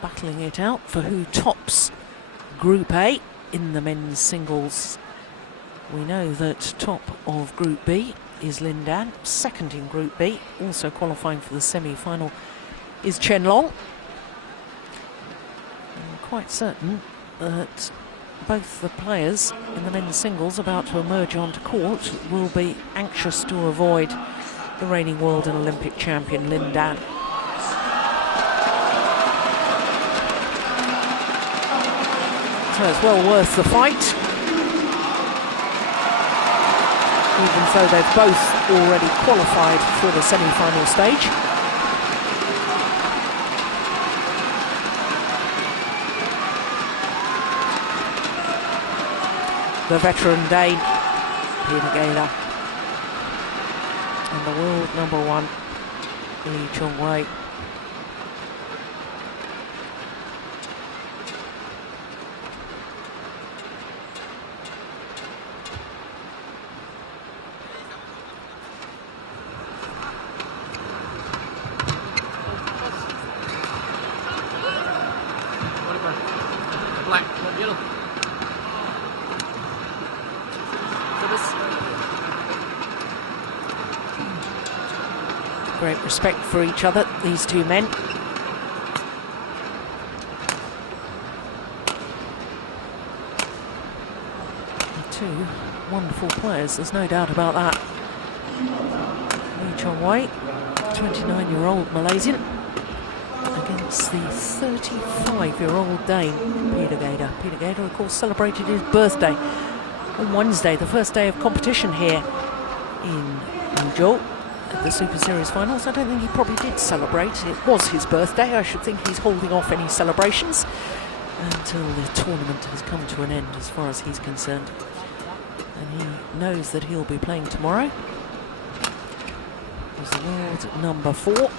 battling it out for who tops Group A in the men's singles. We know that top of Group B is Lin Dan. Second in Group B, also qualifying for the semi-final, is Chen Long. I'm quite certain that both the players in the men's singles about to emerge onto court will be anxious to avoid the reigning world and Olympic champion Lin Dan. So it's well worth the fight, even though they've both already qualified for the semi-final stage. The veteran Dane, PeterGate, and the world #1, LeeChongWei. Black, yellow. Great respect for each other, these two men. They're two wonderful players, there's no doubt about that. LeeChongWei, 29-year-old Malaysian, against the 35-year-old Dane, PeterGate. PeterGate, of course, celebrated his birthday on Wednesday, the first day of competition here in Hangzhou at the Super Series finals. I don't think he probably did celebrate. It was his birthday. I should think he's holding off any celebrations until the tournament has come to an end as far as he's concerned. And he knows that he'll be playing tomorrow. He's the world #4. Look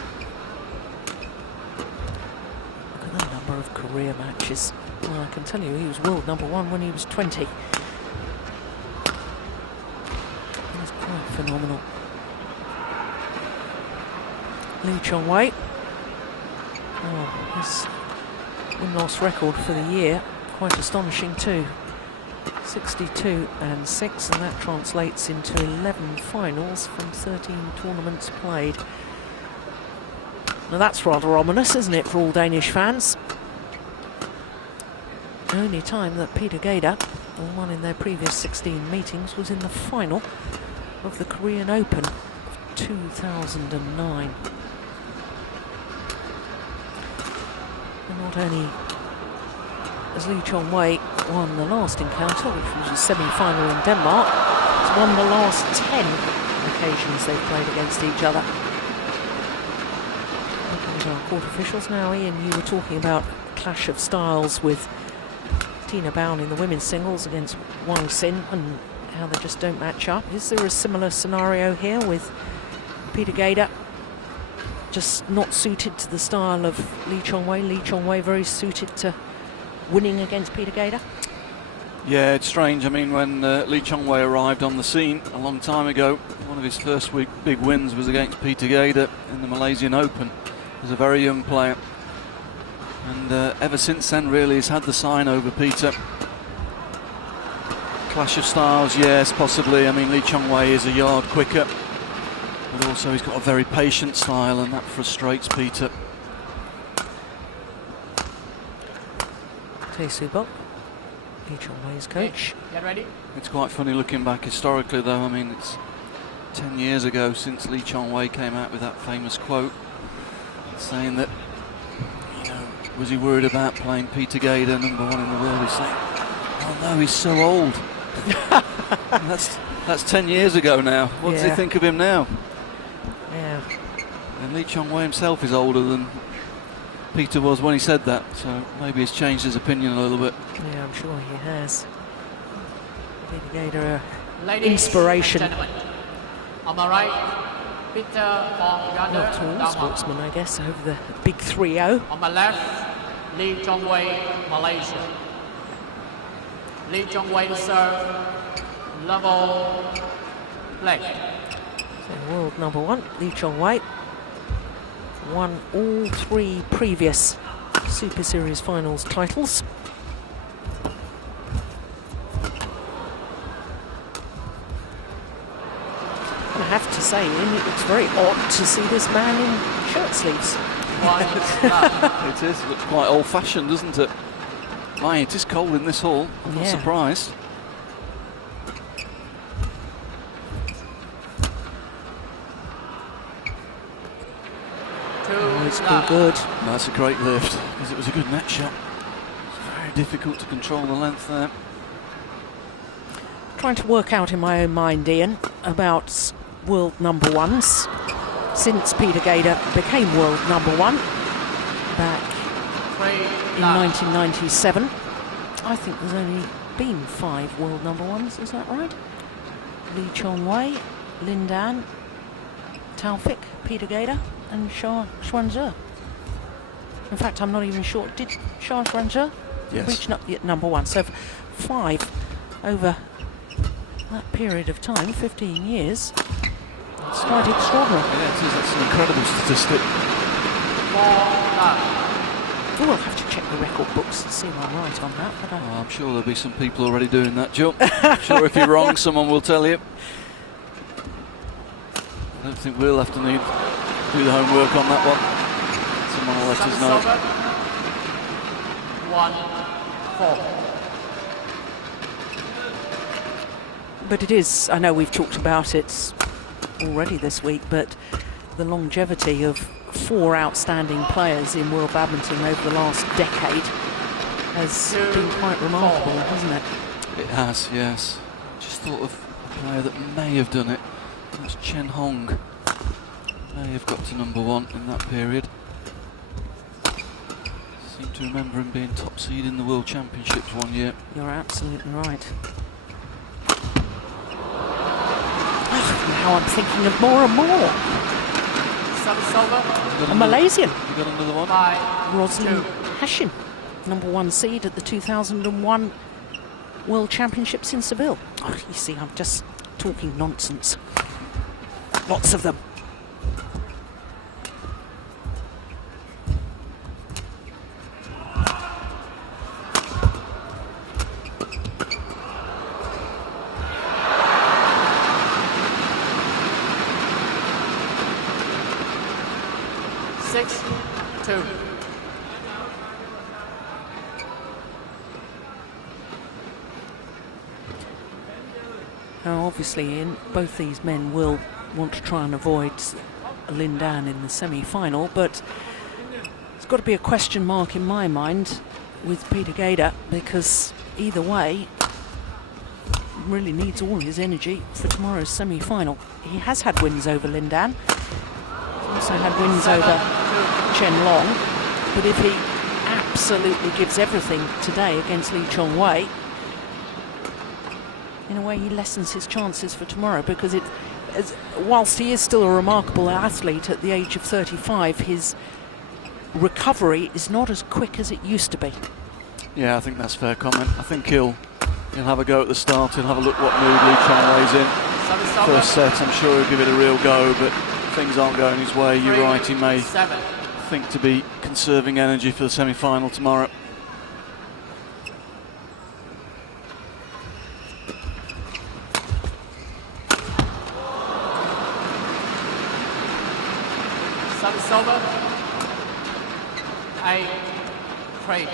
at that number of career matches. Well, I can tell you he was world #1 when he was 20. He's quite phenomenal. LeeChongWei. Oh, his win-loss record for the year, quite astonishing too. 62-6, and that translates into 11 finals from 13 tournaments played. Now that's rather ominous, isn't it, for all Danish fans? The only time that PeterGate won in their previous 16 meetings was in the final of the Korean Open of 2009. And not only has LeeChongWei won the last encounter, which was a semi-final in Denmark, he's won the last 10 occasions they've played against each other. Looking at our court officials now, Ian, you were talking about a clash of styles with Tina Bown in the women's singles against Wang Xin and how they just don't match up. Is there a similar scenario here with PeterGate just not suited to the style of LeeChongWei? LeeChongWei very suited to winning against PeterGate? Yeah, it's strange. I mean, when LeeChongWei arrived on the scene a long time ago, one of his first big wins was against PeterGate in the Malaysian Open as a very young player. And ever since then, really, he's had the sign over Peter. Clash of styles, yes, possibly. I mean, LeeChongWei is a yard quicker, but also he's got a very patient style, and that frustrates Peter. Tae Subok, LeeChongWei's coach. Get ready. It's quite funny looking back historically, though. I mean, it's 10 years ago since LeeChongWei came out with that famous quote saying that, you know, was he worried about playing PeterGate, #1 in the world? He's saying, oh no, he's so old. That's 10 years ago now. What does he think of him now? Yeah. And LeeChongWei himself is older than Peter was when he said that, so maybe he's changed his opinion a little bit. Yeah, I'm sure he has. PeterGate, inspiration. On my right, Peter Not tall sportsman, I guess, over the big 3-0. On my left, LeeChongWei, Malaysia. LeeChongWei serve, level, play. So world #1, LeeChongWei, won all 3 previous Super Series Finals titles. I have to say, Ian, it looks very odd to see this man in shirt sleeves. It is. It looks quite old-fashioned, doesn't it? My, it is cold in this hall. I'm not surprised. Oh, it's all good. That's a great lift, because it was a good net shot. It's very difficult to control the length there. Trying to work out in my own mind, Ian, about world number ones since PeterGate became world number one back in 1997. I think there's only been 5 world number ones, is that right? LeeChongWei, Lindan, Taufik, PeterGate and Xuanzhe. In fact, I'm not even sure. Did Xuanzhe reach number one? So 5 over that period of time, 15 years. It's quite extraordinary. Yeah, it is. That's an incredible statistic. We'll have to check the record books to see if I'm right on that. But I'm sure there'll be some people already doing that jump. I'm sure if you're wrong, someone will tell you. I don't think we'll have to do the homework on that one. Someone will let us know. 1-4. But it is, I know we've talked about it already this week, but the longevity of 4 outstanding players in world badminton over the last decade has been quite remarkable, hasn't it? It has, yes. Just thought of a player that may have done it. That's Chen Hong. May have got to number 1 in that period. Seem to remember him being top seed in the World Championships one year. You're absolutely right. Now I'm thinking of more and more. A Malaysian. You got another one? Roslyn Hashin, number 1 seed at the 2001 World Championships in Seville. Oh, you see, I'm just talking nonsense. Lots of them. Now, obviously, Ian, both these men will want to try and avoid Lindan in the semi-final, but there's got to be a question mark in my mind with PeterGate, because either way, really needs all his energy for tomorrow's semi-final. He has had wins over Lindan. He's also had wins over Chen Long, but if he absolutely gives everything today against LeeChongWei, in a way he lessens his chances for tomorrow, because whilst he is still a remarkable athlete at the age of 35, his recovery is not as quick as it used to be. Yeah, I think that's a fair comment. I think he'll have a go at the start. He'll have a look what mood LeeChongWei's in. First set, I'm sure he'll give it a real go, but things aren't going his way. You're right, he may think to be conserving energy for the semi-final tomorrow. Silver, 8-3.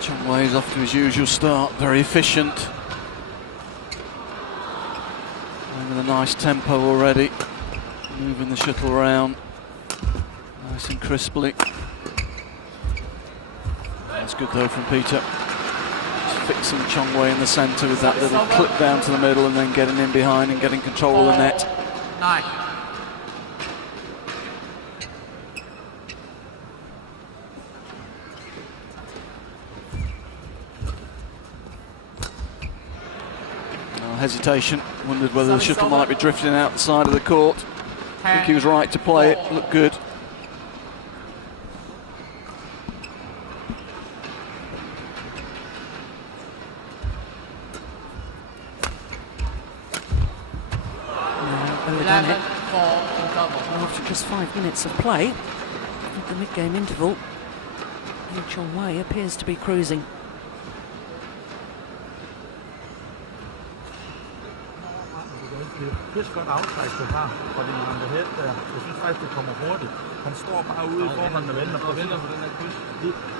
Chongwei's off to his usual start, very efficient. And with a nice tempo already, moving the shuttle around nice and crisply. That's good though from Peter. Just fixing Chongwei in the centre with that little clip down to the middle and then getting in behind and getting control of the net. 9. hesitation. Wondered whether the shuttle might be drifting out the side of the court. I think he was right to play it. Looked good. Overdone it. After just 5 minutes of play, at the mid-game interval, LeeChongWei appears to be cruising. Godt aftræk, du har fra din head der. Jeg synes faktisk, det kommer hurtigt. Han står bare ude i forhånden og venter på den der kryds.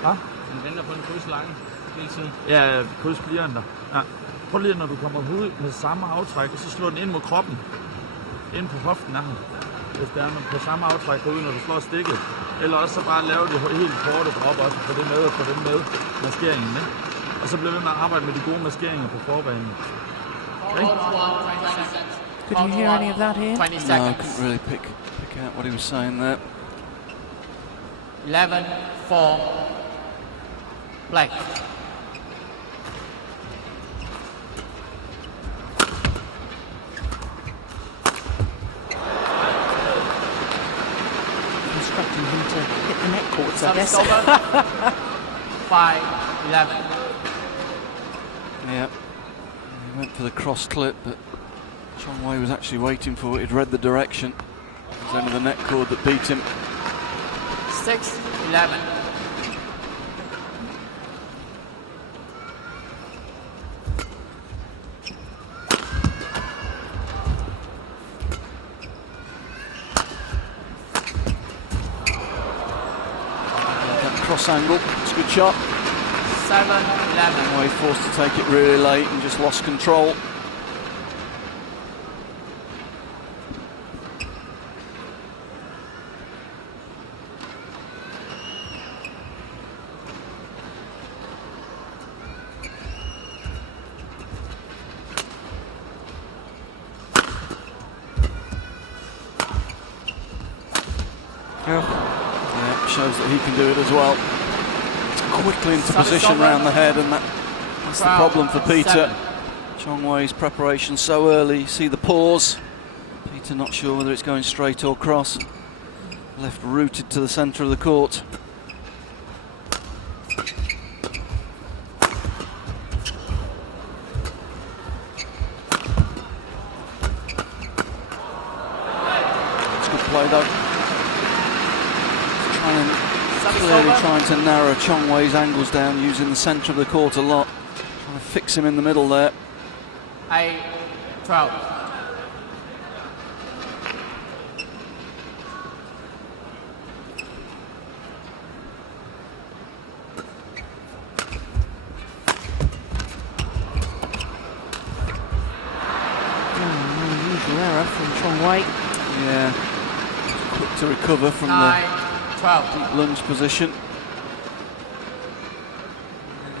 Hvad? Han venter på en kryds lange hele tiden. Ja, kryds bliver der. Ja. Prøv lige, når du kommer ud med samme aftræk, og så slår den ind mod kroppen. Ind på hoften af ham. Hvis det er på samme aftræk ud, når du slår stikket. Eller også så bare lave det helt korte drop også, få det med og få det med maskeringen. Ikke? Og så bliver vi med at arbejde med de gode maskeringer på forbanen. Okay? Could you hear any of that here? 20 seconds. No, I couldn't really pick out what he was saying there. 11-4. Play. Instructing him to hit the net courts, I guess. 5-11. Yeah, he went for the cross clip, but LeeChongWei was actually waiting for it. He'd read the direction. It was only the net cord that beat him. 6-11. That cross angle, it's a good shot. 7-11. LeeChongWei forced to take it really late and just lost control. Yeah, shows that he can do it as well. It's quickly into position round the head, and that's the problem for Peter. LeeChongWei's preparation so early. You see the pause. Peter not sure whether it's going straight or cross. Left rooted to the centre of the court. It's good play though. Clearly trying to narrow LeeChongWei's angles down, using the centre of the court a lot. Trying to fix him in the middle there. 8-12. Unusual error from LeeChongWei. Yeah, quick to recover from the deep lunge position.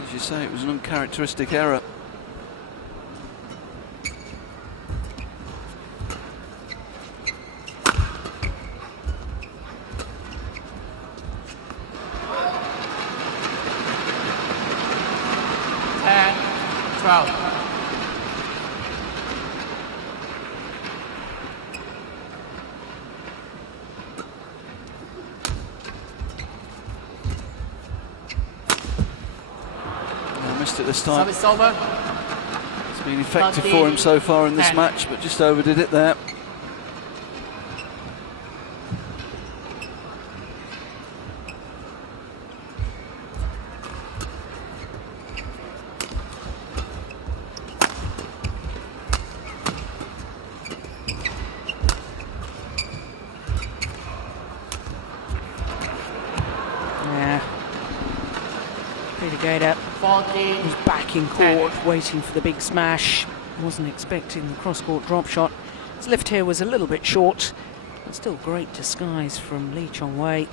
As you say, it was an uncharacteristic error. Missed it this time. Service over. It's been effective for him so far in this match, but just overdid it there. PeterGate was back in court, waiting for the big smash. Wasn't expecting the cross-court drop shot. His lift here was a little bit short, but still great disguise from LeeChongWei.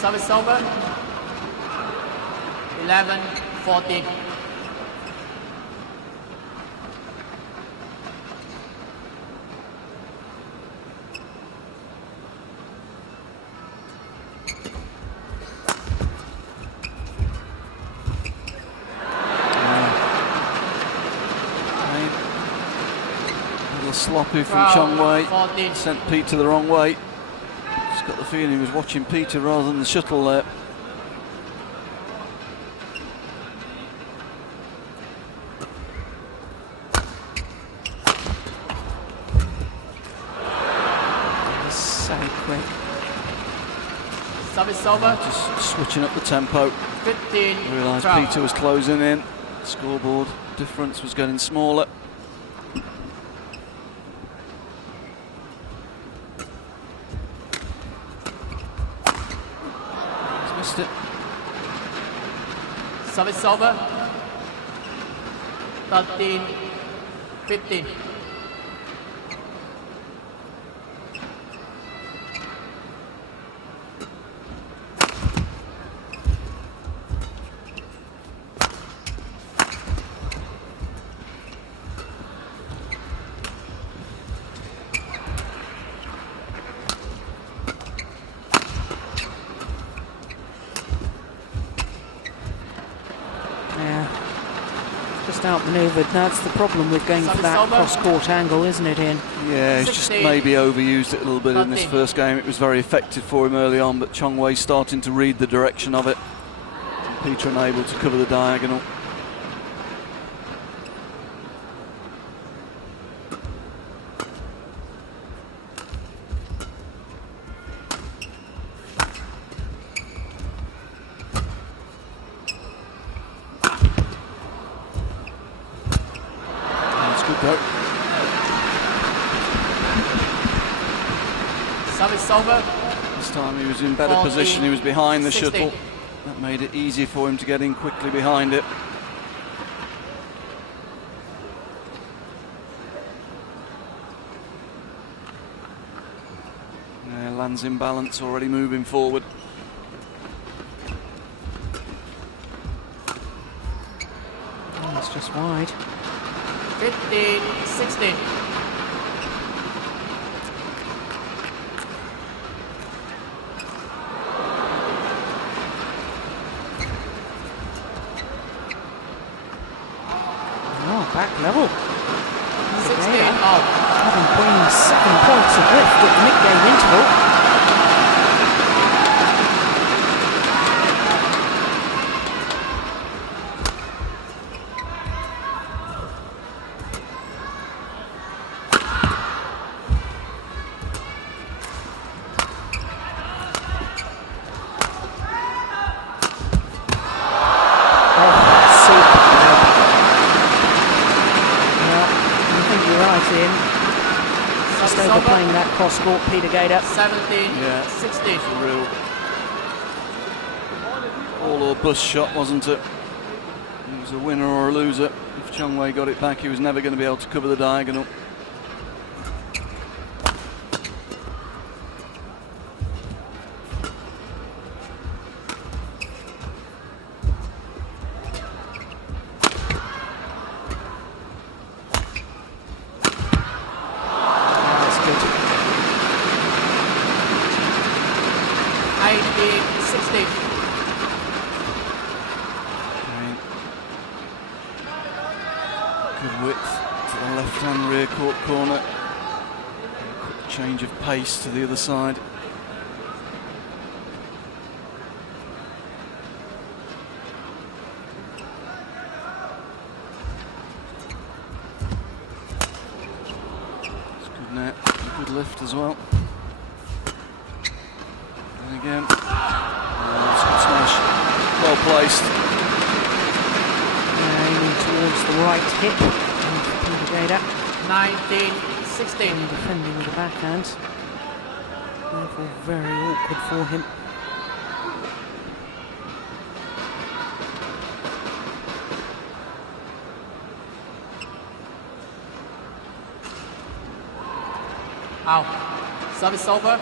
Service over. 11-14. sloppy from LeeChongWei. Sent Peter the wrong way. Just got the feeling he was watching Peter rather than the shuttle there. So quick. Service over. Just switching up the tempo. 15. Realised Peter was closing in. Scoreboard difference was getting smaller. He's missed it. Service over. 13. 15. Just outmanoeuvred. That's the problem with going for that cross-court angle, isn't it, Ian? Yeah, he's just maybe overused it a little bit in this first game. It was very effective for him early on, but LeeChongWei starting to read the direction of it. Peter unable to cover the diagonal. Service over. This time he was in better position, he was behind the shuttle. That made it easier for him to get in quickly behind it. Yeah, lands in balance, already moving forward. Oh, that's just wide. 15, 16. Back level. 16 up. Having been 7 points adrift at the mid-game interval. Just overplaying that cross-court, PeterGate. 17, 16. It's a real all or bust shot, wasn't it? It was a winner or a loser. If LeeChongWei got it back, he was never going to be able to cover the diagonal. Good width to the left-hand rear court corner. Quick change of pace to the other side. It's good net, good lift as well. And again, smash, well placed. Aiming towards the right hip of PeterGate. 19, 16. And defending with the backhand. Therefore very awkward for him. Out. Service over.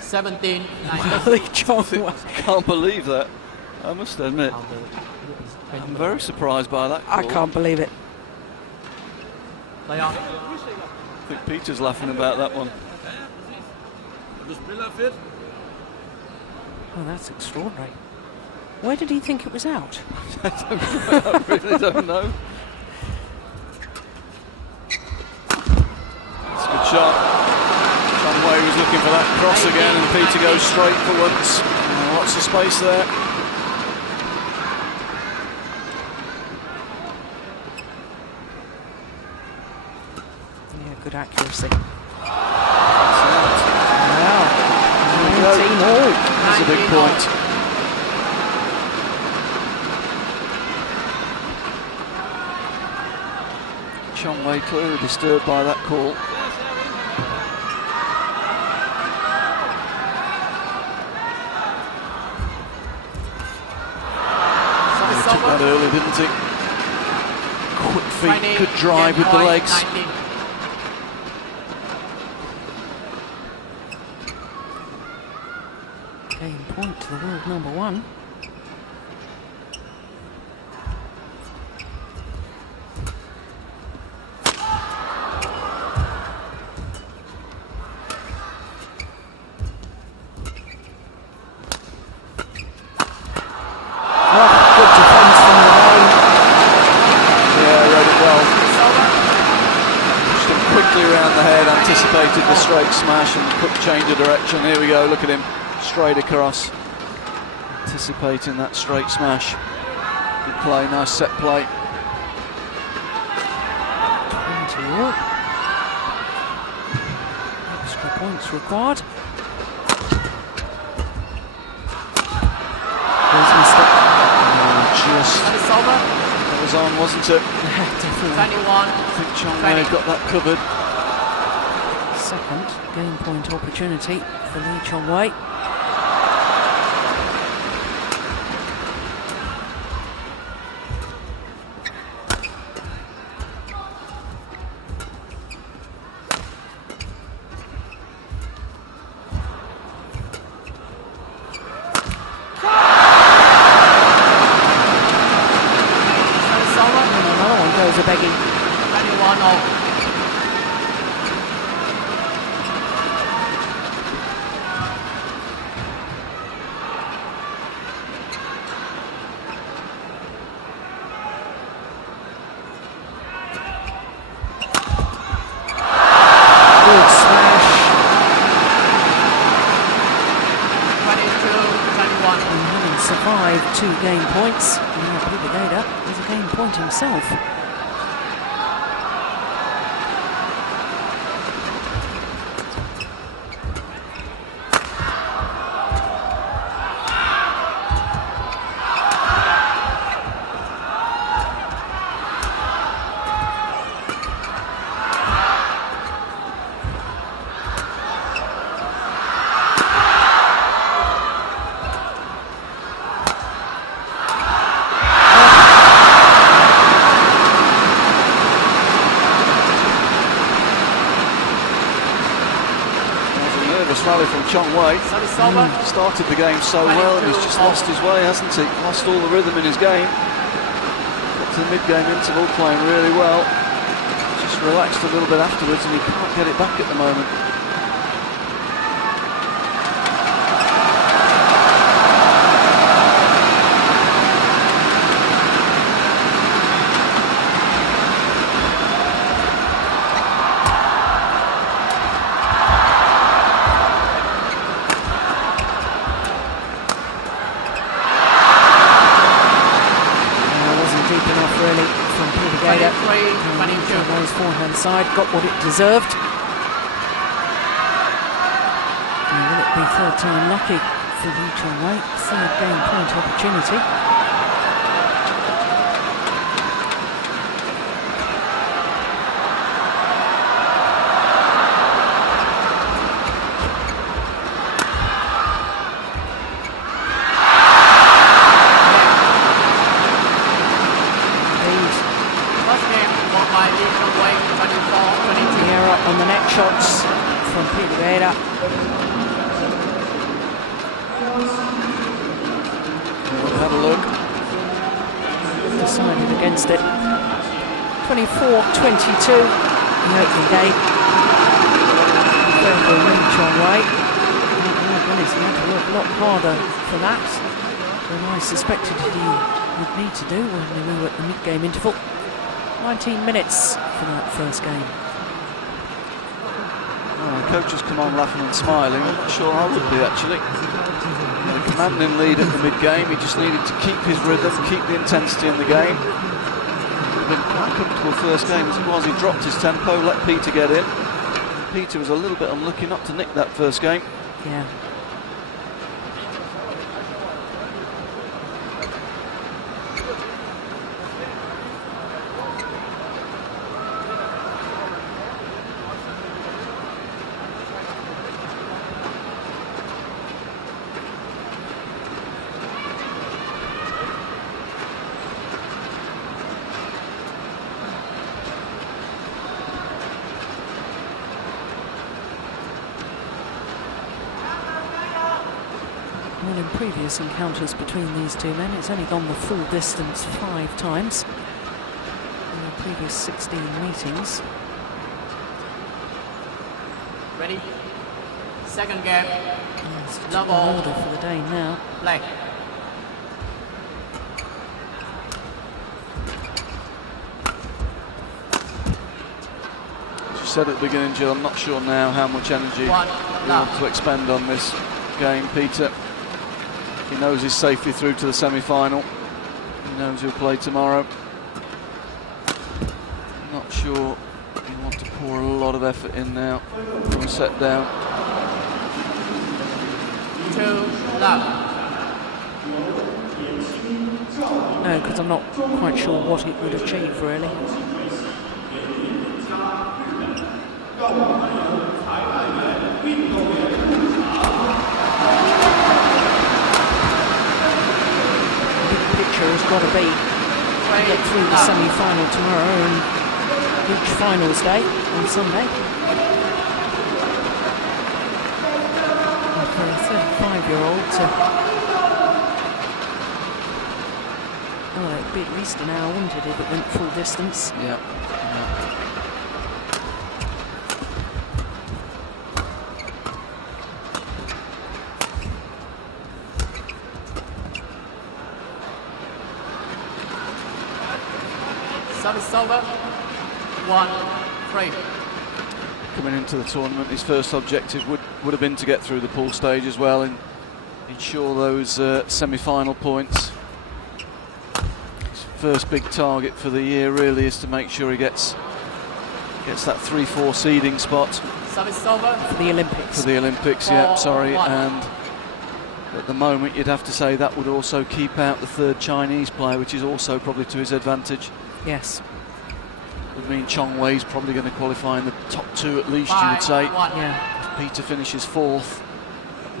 17, 19. LeeChongWei. Can't believe that. I must admit. I'm very surprised by that call. I can't believe it. Play on. I think Peter's laughing about that one. Oh, that's extraordinary. Where did he think it was out? I really don't know. shot. Chongwei was looking for that cross again, and Peter goes straight for once. Lots of space there. Yeah, good accuracy. Wow. 19 all. That's a big point. Chongwei clearly disturbed by that call. He took that early, didn't he? Quick feet, good drive with the legs. 19. Game point to the world number one. Anticipated the straight smash and quick change of direction. Here we go, look at him, straight across. Anticipating that straight smash. Good play, nice set play. 20 all. Extra points required. There's mistake. That was on, wasn't it? Definitely. 21. I think Chongwei got that covered. Second game point opportunity for LeeChongWei. Another one goes a begging. 21 all. Good smash. 22, 21. And having survived 2 game points, now PeterGate is a game point himself. Rally from Chongwei. Started the game so well, and he's just lost his way, hasn't he? Lost all the rhythm in his game. Got to the mid-game interval playing really well. Just relaxed a little bit afterwards, and he can't get it back at the moment. Chongwei's forehand side got what it deserved. And will it be third time lucky for LeeChongWei? Third game point opportunity. The error on the net shots from PeterGate. Have a look. Decided against it. 24-22 in the opening game. For LeeChongWei. Oh goodness, he had to work a lot harder for that than I suspected he would need to do when we were at the mid-game interval. 19 minutes for that first game. Coaches come on laughing and smiling. I'm not sure I would be, actually. A commanding lead at the mid-game. He just needed to keep his rhythm, keep the intensity in the game. He'd been quite comfortable first game as it was. He dropped his tempo, let Peter get in. Peter was a little bit unlucky not to nick that first game. Yeah. Well, in previous encounters between these two men, it's only gone the full distance 5 times in the previous 16 meetings. Ready? Second game. Yes, Love in all. order for the day now. Play. As you said at the beginning, Jill, I'm not sure now how much energy you One, want love. to expend on this game, Peter. He knows he's safely through to the semi-final. He knows he'll play tomorrow. Not sure you want to pour a lot of effort in now from a set down. 2 love. No, because I'm not quite sure what it would achieve, really. Has got to be get through the semi-final tomorrow and reach finals day on Sunday. And for a 35-year-old to, well, it'd be at least an hour, wouldn't it, if it went full distance? Yeah. Service over. 1-3. Coming into the tournament, his first objective would have been to get through the pool stage as well and ensure those semi-final points. His first big target for the year really is to make sure he gets that 3-4 seeding spot. Service over. For the Olympics. For the Olympics, yeah, sorry. 4-1. And at the moment, you'd have to say that would also keep out the third Chinese player, which is also probably to his advantage. Yes. Would mean ChongWei's probably going to qualify in the top 2 at least, you would say. 5-1. Yeah. If Peter finishes 4th,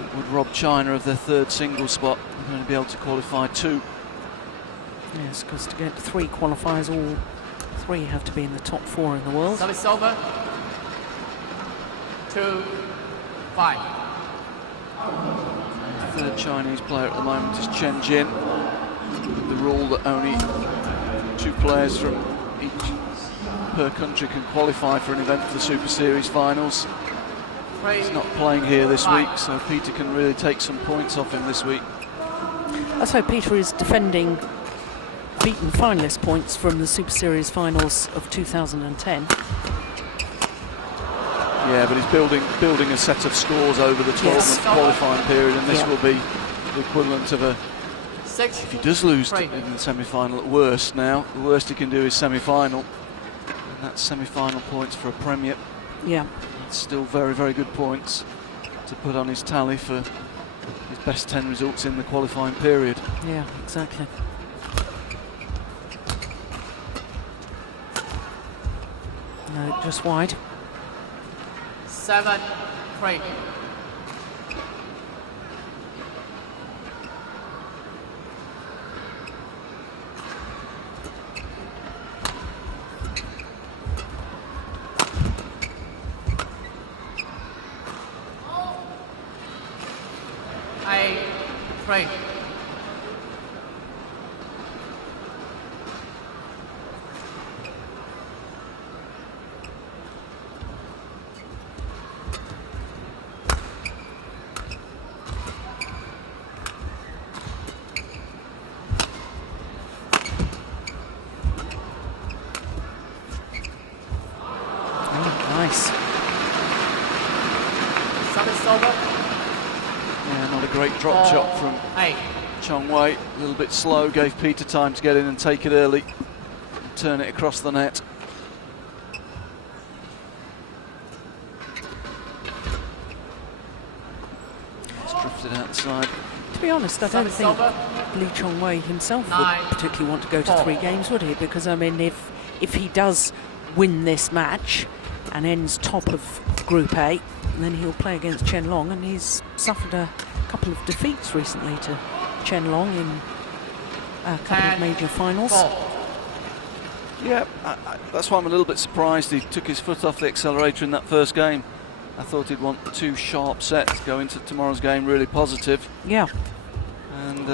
it would rob China of their third single spot. They're going to be able to qualify 2. Yes, because to get 3 qualifiers, all 3 have to be in the top 4 in the world. Service over. 2-5. The third Chinese player at the moment is Chen Jin. The rule that only 2 players from each per country can qualify for an event for the Super Series finals. He's not playing here this week, so Peter can really take some points off him this week. That's why Peter is defending beaten finalist points from the Super Series finals of 2010. Yeah, but he's building a set of scores over the 12-month qualifying period, and this will be the equivalent of a... 6. If he does lose in the semi-final at worst now, the worst he can do is semi-final. And that's semi-final points for a Premier. Yeah. It's still very, very good points to put on his tally for his best 10 results in the qualifying period. Yeah, exactly. No, just wide. 7-3. Eight-3. Nice. Yeah, not a great drop shot from LeeChongWei. A little bit slow, gave Peter time to get in and take it early, turn it across the net. It's drifted outside. To be honest, I don't think LeeChongWei himself would particularly want to go to 3 games, would he? Because, I mean, if he does win this match and ends top of Group A, then he'll play against Chen Long, and he's suffered a couple of defeats recently to Chen Long in a couple of major finals. Yeah, that's why I'm a little bit surprised he took his foot off the accelerator in that first game. I thought he'd want 2 sharp sets, go into tomorrow's game really positive. Yeah. And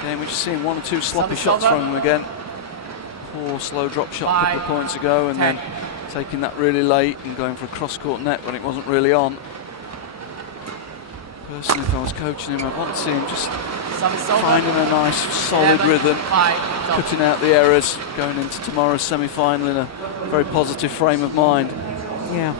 again, we're just seeing 1 or 2 sloppy shots from him again. Poor slow drop shot a couple of points ago, and then taking that really late and going for a cross-court net when it wasn't really on. Personally, if I was coaching him, I'd want to see him just finding a nice, solid rhythm, cutting out the errors, going into tomorrow's semi-final in a very positive frame of mind. Yeah.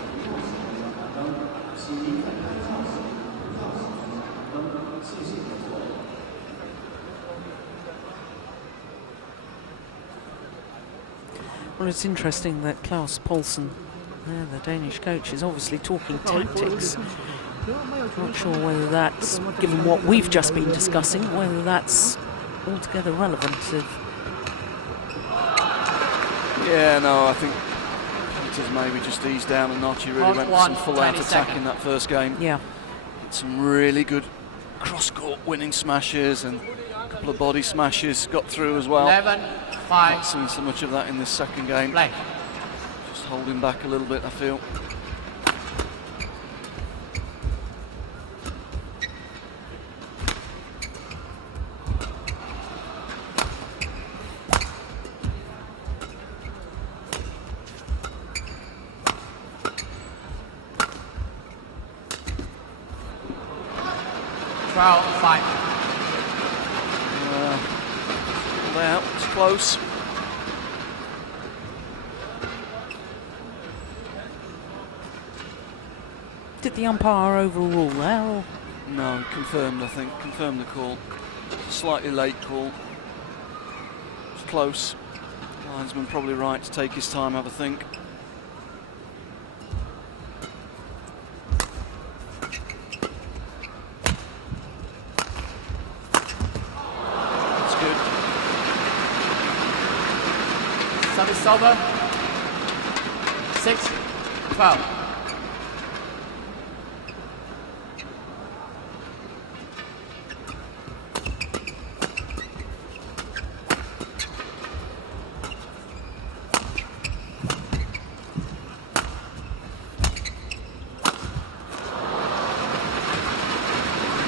Well, it's interesting that Claus Poulsen, the Danish coach, is obviously talking tactics. Not sure whether that's, given what we've just been discussing, whether that's altogether relevant. Yeah, no, I think Peter's maybe just eased down a notch. He really went for some full-out attack in that first game. Yeah. Some really good cross-court winning smashes and a couple of body smashes got through as well. 11-5. Not seeing so much of that in this second game. Play. Just holding back a little bit, I feel. Out, it's close. Did the umpire overrule there, or? No, confirmed, I think. Confirmed the call. Slightly late call. It's close. Linesman probably right to take his time, have a think. Service over. 6-12.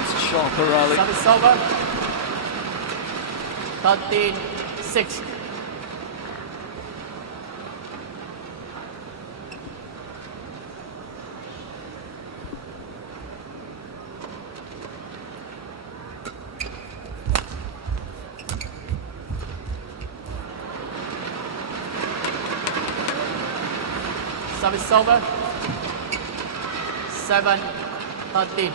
It's a sharper rally. Service over. 13-6. Service over. 7-13.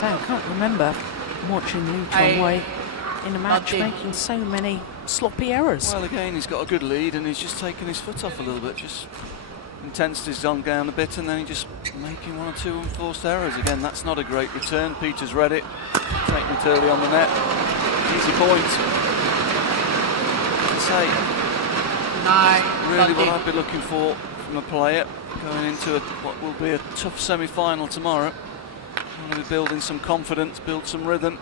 I can't remember watching LeeChongWei in a match making so many sloppy errors. Well, again, he's got a good lead and he's just taken his foot off a little bit. Just intensity's gone down a bit and then he just making 1 or 2 unforced errors. Again, that's not a great return. Peter's read it, taking it early on the net. Easy point. I'd say really what I'd be looking for from a player going into what will be a tough semi-final tomorrow. Want to be building some confidence, build some rhythm.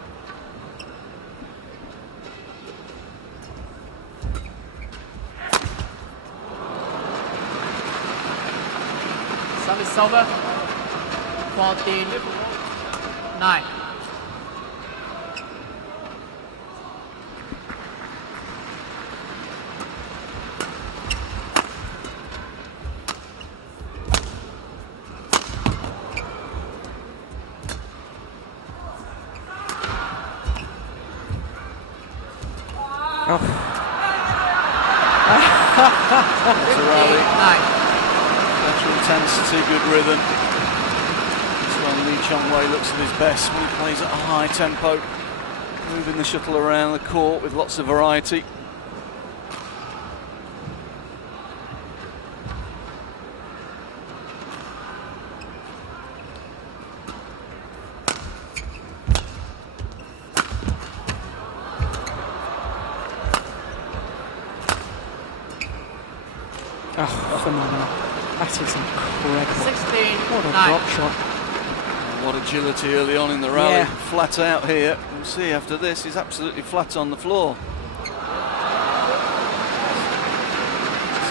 Service over. 14-9. intensity, good rhythm. That's when LeeChongWei looks at his best, when he plays at a high tempo, moving the shuttle around the court with lots of variety. Oh, phenomenal. That is incredible. 16, What a 9. drop shot. What agility early on in the rally. Yeah. Flat out here. We'll see after this, he's absolutely flat on the floor. It's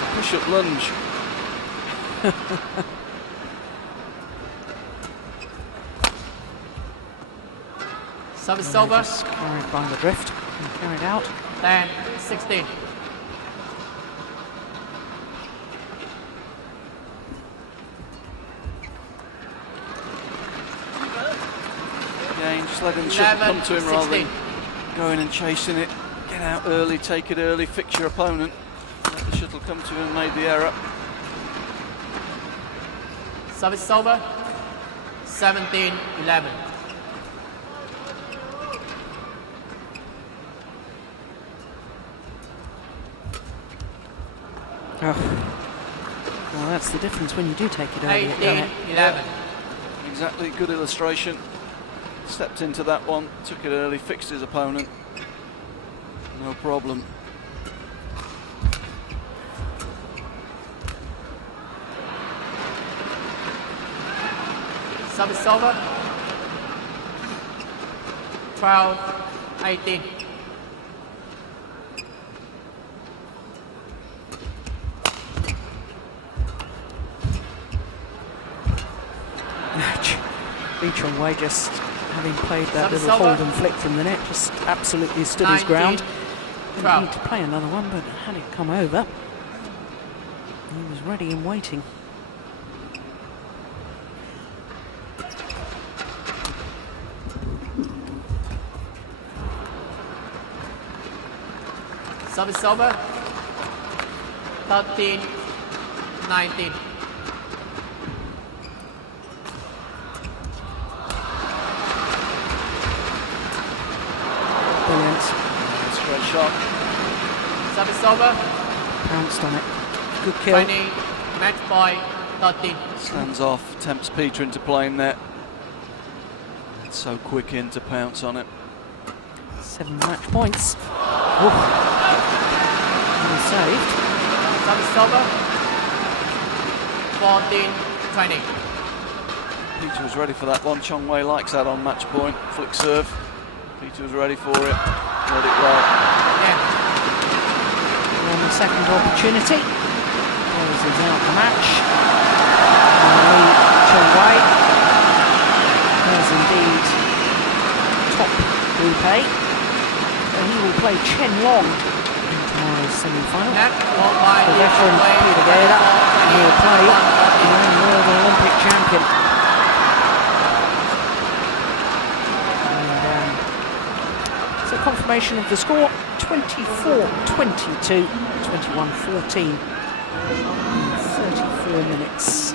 a push-up lunge. Service And over. just carried by the drift and carried out. 10, 16. Again, just letting the shuttle 11, come to him rather than 16. going and chasing it. Get out early, take it early, fix your opponent. Let the shuttle come to him and made the error. Service over. 17, 11. Oh. Well, that's the difference when you do take it early. 18, 11. Exactly, good illustration. Stepped into that one, took it early, fixed his opponent. No problem. Service over. 12, 18. LeeChongWei, just having played that Service little hold over. and flick from the net, just absolutely stood his 19, ground. Didn't 12. need to play another one, but had it come over, he was ready and waiting. Service over. 13, 19. Brilliant. That's a great shot. Service over. Pounced on it. Good kill. 20, match point 13. Stands off, tempts Peter into playing net. It's so quick in to pounce on it. 7 match points. Oh. Saved. Service over. 14, 20. Peter was ready for that one. Chongwei likes that on match point. Flick serve. Peter was ready for it. Read it well. Yeah. On the second opportunity. Closes out the match. LeeChongWei does indeed top Group A. And he will play Chen Long in tomorrow's semi-final. Net won by The veteran PeterGate, and he will play the young world Olympic champion. And so confirmation of the score, 24-22, 21-14 in 34 minutes.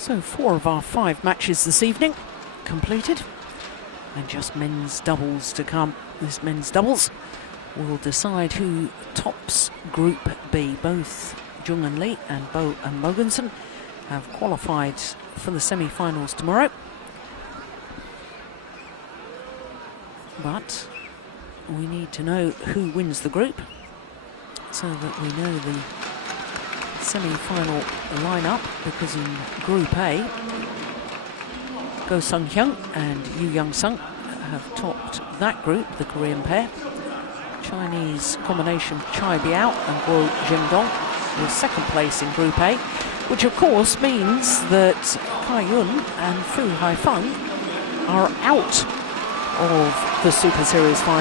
So 4 of our 5 matches this evening completed, and just men's doubles to come. This men's doubles will decide who tops Group B. Both Jung and Lee and Bo and Mogensen have qualified for the semi-finals tomorrow. But we need to know who wins the group so that we know the semi-final lineup, because in Group A, Go Sung-hyun and Yu Young-sung have topped that group, the Korean pair. Chinese combination Chai Biao and Guo Jingdong was second place in Group A, which of course means that Kai Yun and Fu Haifeng are out of the Super Series final.